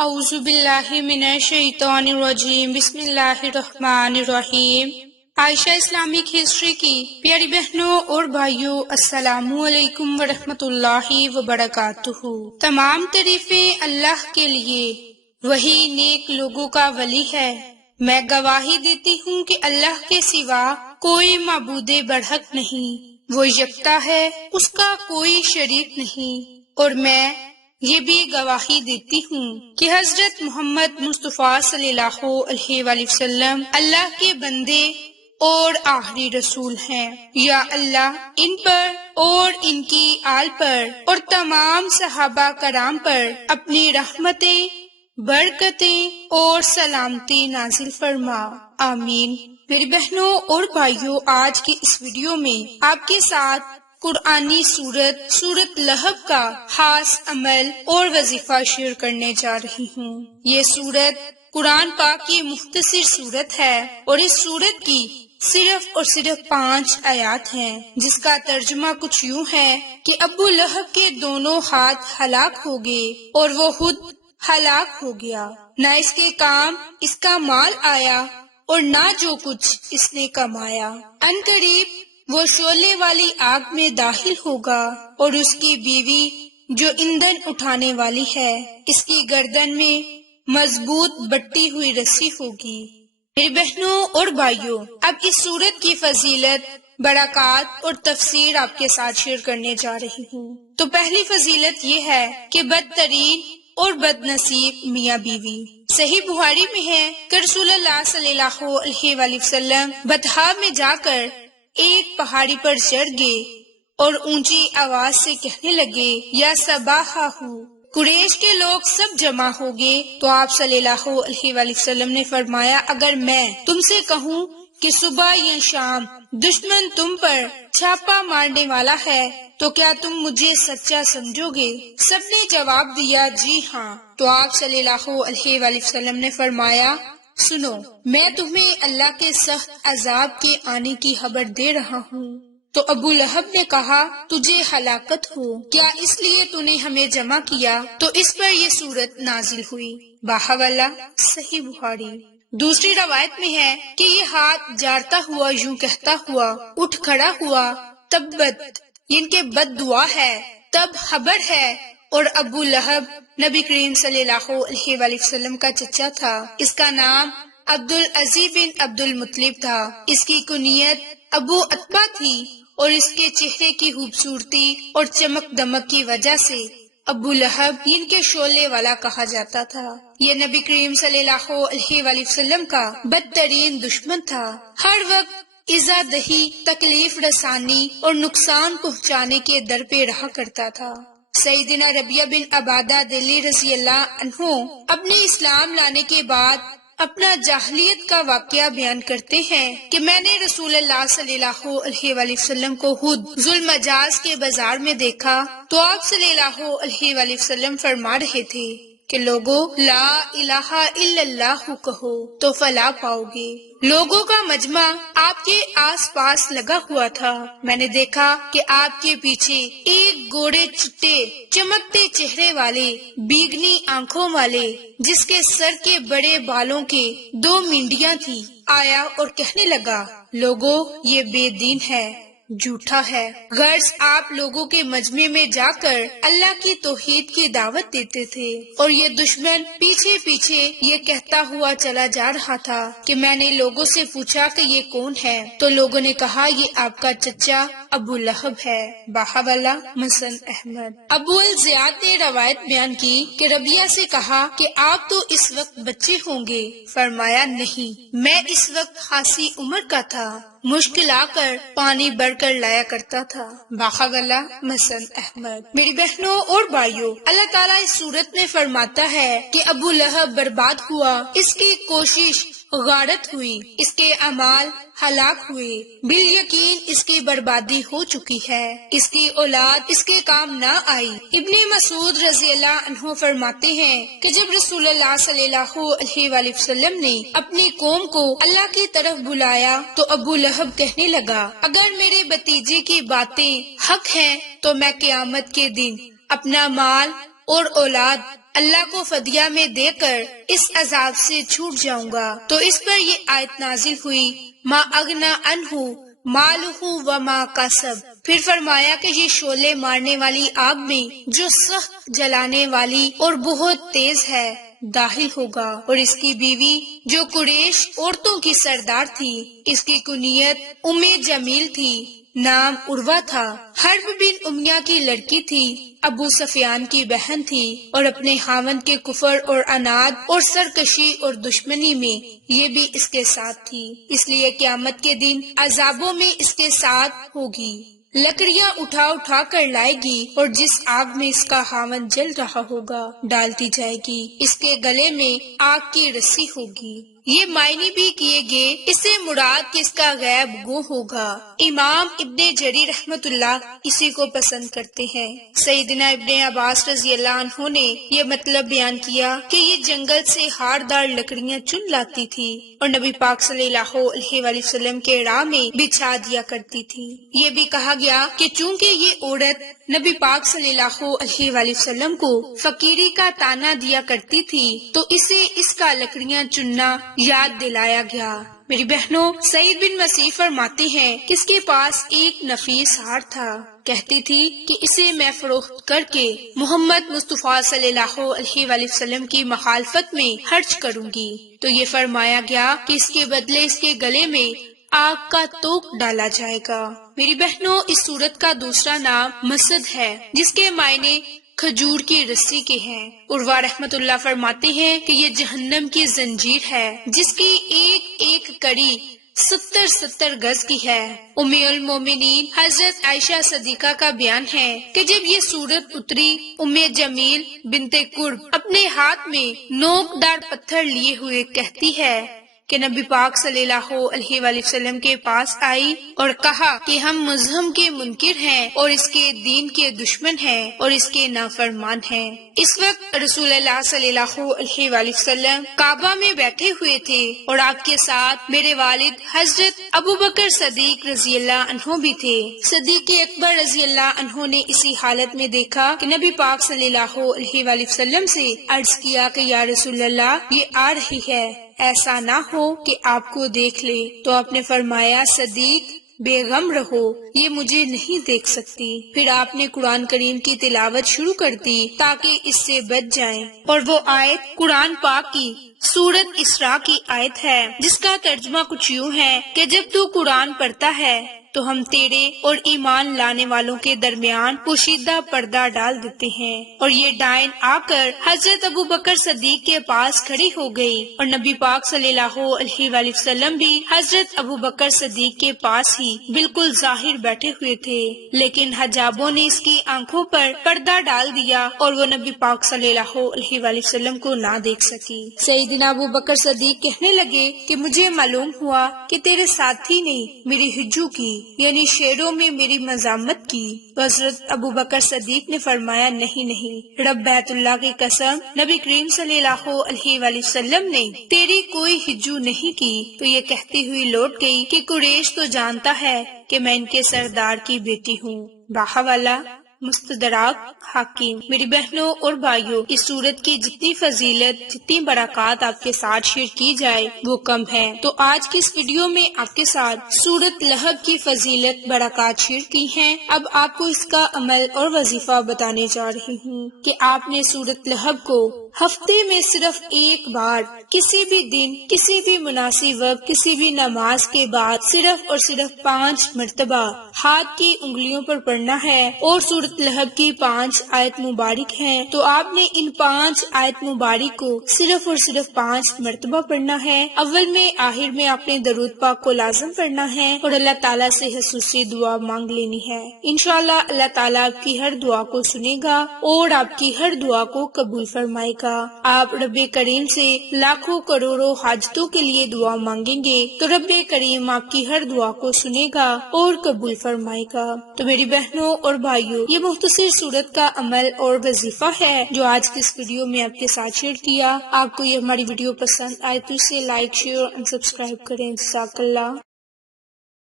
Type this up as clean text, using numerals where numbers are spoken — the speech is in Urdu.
اعوذ باللہ من الشیطان الرجیم، بسم اللہ الرحمن الرحیم۔ عائشہ اسلامک ہسٹری کی پیاری بہنوں اور بھائیوں، السلام علیکم ورحمۃ اللہ وبرکاتہ۔ تمام تعریفیں اللہ کے لیے، وہی نیک لوگوں کا ولی ہے۔ میں گواہی دیتی ہوں کہ اللہ کے سوا کوئی معبود برحق نہیں، وہ یکتا ہے، اس کا کوئی شریک نہیں، اور میں یہ بھی گواہی دیتی ہوں کہ حضرت محمد مصطفیٰ صلی اللہ علیہ وآلہ وسلم اللہ کے بندے اور آخری رسول ہیں۔ یا اللہ ان پر اور ان کی آل پر اور تمام صحابہ کرام پر اپنی رحمتیں، برکتیں اور سلامتی نازل فرما، آمین۔ میری بہنوں اور بھائیوں، آج کی اس ویڈیو میں آپ کے ساتھ قرآنی سورت لہب کا خاص عمل اور وظیفہ شیئر کرنے جا رہی ہوں۔ یہ سورت قرآن پاک کی مختصر سورت ہے اور اس سورت کی صرف اور صرف 5 آیات ہیں، جس کا ترجمہ کچھ یوں ہے کہ ابو لہب کے دونوں ہاتھ ہلاک ہو گئے اور وہ خود ہلاک ہو گیا، نہ اس کے کام اس کا مال آیا اور نہ جو کچھ اس نے کمایا۔ عنقریب وہ شعلے والی آگ میں داخل ہوگا اور اس کی بیوی جو ایندھن اٹھانے والی ہے، اس کی گردن میں مضبوط بٹی ہوئی رسی ہوگی۔ میری بہنوں اور بھائیوں، اب اس سورت کی فضیلت، برکات اور تفسیر آپ کے ساتھ شیئر کرنے جا رہی ہوں۔ تو پہلی فضیلت یہ ہے کہ بدترین اور بد نصیب میاں بیوی۔ صحیح بخاری میں ہے کہ رسول اللہ صلی اللہ علیہ وآلہ وسلم بطحا میں جا کر ایک پہاڑی پر چڑھ گئے اور اونچی آواز سے کہنے لگے، یا صباحہ، قریش کے لوگ سب جمع ہو گئے تو آپ صلی اللہ علیہ وآلہ وسلم نے فرمایا، اگر میں تم سے کہوں کہ صبح یا شام دشمن تم پر چھاپا مارنے والا ہے تو کیا تم مجھے سچا سمجھو گے؟ سب نے جواب دیا، جی ہاں۔ تو آپ صلی اللہ علیہ وآلہ وسلم نے فرمایا، سنو، میں تمہیں اللہ کے سخت عذاب کے آنے کی خبر دے رہا ہوں۔ تو ابو لہب نے کہا، تجھے ہلاکت ہو، کیا اس لیے تو نے ہمیں جمع کیا؟ تو اس پر یہ سورت نازل ہوئی۔ باحوالہ صحیح بخاری۔ دوسری روایت میں ہے کہ یہ ہاتھ جارتا ہوا یوں کہتا ہوا اٹھ کھڑا ہوا، تبت، ان کے بد دعا ہے، تب خبر ہے۔ اور ابو لہب نبی کریم صلی اللہ علیہ وآلہ وسلم کا چچا تھا۔ اس کا نام عبد العزیز بن عبد المطلب تھا۔ اس کی کنیت ابو عتبہ تھی اور اس کے چہرے کی خوبصورتی اور چمک دمک کی وجہ سے ابو لہب ان کے شعلے والا کہا جاتا تھا۔ یہ نبی کریم صلی اللہ علیہ وآلہ وسلم کا بدترین دشمن تھا۔ ہر وقت ایذا دہی، تکلیف رسانی اور نقصان پہنچانے کے در پہ رہا کرتا تھا۔ سیدنا ربیعہ بن عبادہ دلی رضی اللہ عنہ اپنے اسلام لانے کے بعد اپنا جاہلیت کا واقعہ بیان کرتے ہیں کہ میں نے رسول اللہ صلی اللہ علیہ وآلہ وسلم کو خود ذوالمجاز کے بازار میں دیکھا تو آپ صلی اللہ علیہ وآلہ وسلم فرما رہے تھے کہ لوگوں، لا الہ الا اللہ کہو تو فلاح پاؤ گے۔ لوگوں کا مجمع آپ کے آس پاس لگا ہوا تھا۔ میں نے دیکھا کہ آپ کے پیچھے ایک گوڑے چٹے چمکتے چہرے والے، بیگنی آنکھوں والے، جس کے سر کے بڑے بالوں کے 2 مینڈیاں تھی، آیا اور کہنے لگا، لوگوں، یہ بے دین ہے، جھوٹا ہے۔ غرض آپ لوگوں کے مجمع میں جا کر اللہ کی توحید کی دعوت دیتے تھے، اور یہ دشمن پیچھے پیچھے یہ کہتا ہوا چلا جا رہا تھا کہ میں نے لوگوں سے پوچھا کہ یہ کون ہے؟ تو لوگوں نے کہا، یہ آپ کا چچا ابو لہب ہے۔ باحوالہ مسن احمد۔ ابو الزیاد نے روایت بیان کی کہ ربیعہ سے کہا کہ آپ تو اس وقت بچے ہوں گے؟ فرمایا، نہیں، میں اس وقت خاصی عمر کا تھا، مشکل آ کر پانی بھر کر لایا کرتا تھا۔ باحوالہ مسن احمد۔ میری بہنوں اور بھائیوں، اللہ تعالیٰ اس سورت میں فرماتا ہے کہ ابو لہب برباد ہوا، اس کی کوشش غارت ہوئی، اس کے اعمال ہلاک ہوئے، بالیقین اس کی بربادی ہو چکی ہے، اس کی اولاد اس کے کام نہ آئی۔ ابن مسعود رضی اللہ عنہ فرماتے ہیں کہ جب رسول اللہ صلی اللہ علیہ وآلہ وسلم نے اپنی قوم کو اللہ کی طرف بلایا تو ابو لہب کہنے لگا، اگر میرے بھتیجے کی باتیں حق ہیں تو میں قیامت کے دن اپنا مال اور اولاد اللہ کو فدیہ میں دے کر اس عذاب سے چھوٹ جاؤں گا۔ تو اس پر یہ آیت نازل ہوئی، ما اغنا عنہ مالہ وما کسب۔ پھر فرمایا کہ یہ شعلے مارنے والی آگ میں جو سخت جلانے والی اور بہت تیز ہے داخل ہوگا، اور اس کی بیوی جو قریش عورتوں کی سردار تھی، اس کی کنیت جمیل تھی، نام عروہ تھا، حرب بن امیہ کی لڑکی تھی، ابو سفیان کی بہن تھی، اور اپنے خاوند کے کفر اور عناد اور سرکشی اور دشمنی میں یہ بھی اس کے ساتھ تھی، اس لیے قیامت کے دن عذابوں میں اس کے ساتھ ہوگی۔ لکڑیاں اٹھا اٹھا کر لائے گی، اور جس آگ میں اس کا خاوند جل رہا ہوگا ڈالتی جائے گی، اس کے گلے میں آگ کی رسی ہوگی۔ یہ معنی بھی کیے گئے، اس سے مراد کہ اس کا غیب گو ہوگا۔ امام ابن جریر رحمت اللہ اسی کو پسند کرتے ہیں۔ سیدنا ابن عباس رضی اللہ عنہ نے یہ مطلب بیان کیا کہ یہ جنگل سے ہاردار لکڑیاں چن لاتی تھی اور نبی پاک صلی اللہ علیہ وآلہ وسلم کے راہ میں بچھا دیا کرتی تھی۔ یہ بھی کہا گیا کہ چونکہ یہ عورت نبی پاک صلی اللہ علیہ وآلہ وسلم کو فقیری کا تانا دیا کرتی تھی تو اسے اس کا لکڑیاں چننا یاد دلایا گیا۔ میری بہنوں، سعید بن مسیح فرماتے ہیں کہ اس کے پاس ایک نفیس ہار تھا، کہتی تھی کہ اسے میں فروخت کر کے محمد مصطفیٰ صلی اللہ علیہ وآلہ وسلم کی مخالفت میں خرچ کروں گی، تو یہ فرمایا گیا کہ اس کے بدلے اس کے گلے میں آگ کا توق ڈالا جائے گا۔ میری بہنوں، اس سورت کا دوسرا نام مسد ہے، جس کے معنی کھجور کی رسی کے ہیں۔ عروہ رحمت اللہ فرماتے ہیں کہ یہ جہنم کی زنجیر ہے، جس کی ایک ایک کڑی 70 گز کی ہے۔ ام المومنین حضرت عائشہ صدیقہ کا بیان ہے کہ جب یہ سورت اتری، جمیل بنت قرب اپنے ہاتھ میں نوکدار پتھر لیے ہوئے کہتی ہے کہ نبی پاک صلی اللہ علیہ وآلہ وسلم کے پاس آئی اور کہا کہ ہم مذہب کے منکر ہیں اور اس کے دین کے دشمن ہیں اور اس کے نافرمان ہیں۔ اس وقت رسول اللہ صلی اللہ علیہ وآلہ وسلم کعبہ میں بیٹھے ہوئے تھے اور آپ کے ساتھ میرے والد حضرت ابو بکر صدیق رضی اللہ عنہ بھی تھے۔ صدیق اکبر رضی اللہ عنہ نے اسی حالت میں دیکھا کہ نبی پاک صلی اللہ علیہ وآلہ وسلم سے عرض کیا کہ یا رسول اللہ، یہ آ رہی ہے، ایسا نہ ہو کہ آپ کو دیکھ لے۔ تو آپ نے فرمایا، صدیق بے غم رہو، یہ مجھے نہیں دیکھ سکتی۔ پھر آپ نے قرآن کریم کی تلاوت شروع کر دی تاکہ اس سے بچ جائیں، اور وہ آیت قرآن پاک کی سورت اسراء کی آیت ہے، جس کا ترجمہ کچھ یوں ہے کہ جب تو قرآن پڑھتا ہے تو ہم تیرے اور ایمان لانے والوں کے درمیان پوشیدہ پردہ ڈال دیتے ہیں۔ اور یہ ڈائن آ کر حضرت ابو بکر صدیق کے پاس کھڑی ہو گئی، اور نبی پاک صلی اللہ علیہ وآلہ وسلم بھی حضرت ابو بکر صدیق کے پاس ہی بالکل ظاہر بیٹھے ہوئے تھے، لیکن حجابوں نے اس کی آنکھوں پر پردہ ڈال دیا اور وہ نبی پاک صلی اللہ علیہ وآلہ وسلم کو نہ دیکھ سکی۔ سیدنا ابو بکر صدیق کہنے لگے کہ مجھے معلوم ہوا کہ تیرے ساتھی نے میری ہجو کی، یعنی شیروں میں میری مذمت کی۔ تو حضرت ابو بکر صدیق نے فرمایا، نہیں، رب بیت اللہ کی قسم، نبی کریم صلی اللہ علیہ وآلہ وسلم نے تیری کوئی ہجو نہیں کی۔ تو یہ کہتی ہوئی لوٹ گئی کہ قریش تو جانتا ہے کہ میں ان کے سردار کی بیٹی ہوں۔ باہوالا مستدراک حاکم۔ میری بہنوں اور بھائیوں، اس سورت کی جتنی فضیلت، جتنی برکات آپ کے ساتھ شیئر کی جائے وہ کم ہے۔ تو آج کی اس ویڈیو میں آپ کے ساتھ سورت لہب کی فضیلت، برکات شیئر کی ہیں۔ اب آپ کو اس کا عمل اور وظیفہ بتانے جا رہی ہوں کہ آپ نے سورت لہب کو ہفتے میں صرف ایک بار، کسی بھی دن، کسی بھی مناسب وقت، کسی بھی نماز کے بعد صرف اور صرف 5 مرتبہ ہاتھ کی انگلیوں پر پڑھنا ہے، اور سورت لہب کی 5 آیت مبارک ہیں، تو آپ نے ان 5 آیت مبارک کو صرف اور صرف 5 مرتبہ پڑھنا ہے۔ اول میں، آخر میں آپ نے درود پاک کو لازم پڑھنا ہے اور اللہ تعالیٰ سے خصوصی دعا مانگ لینی ہے۔ انشاءاللہ اللہ تعالیٰ آپ کی ہر دعا کو سنے گا اور آپ کی ہر دعا کو قبول فرمائے گا۔ آپ رب کریم سے لاکھوں کروڑوں حاجتوں کے لیے دعا مانگیں گے تو رب کریم آپ کی ہر دعا کو سنے گا اور قبول فرمائے گا۔ تو میری بہنوں اور بھائیوں، یہ مختصر سورت کا عمل اور وظیفہ ہے جو آج کی اس ویڈیو میں آپ کے ساتھ شیئر کیا۔ آپ کو یہ ہماری ویڈیو پسند آئے تو اسے لائک، شیئر اور سبسکرائب کریں۔ جزاک اللہ۔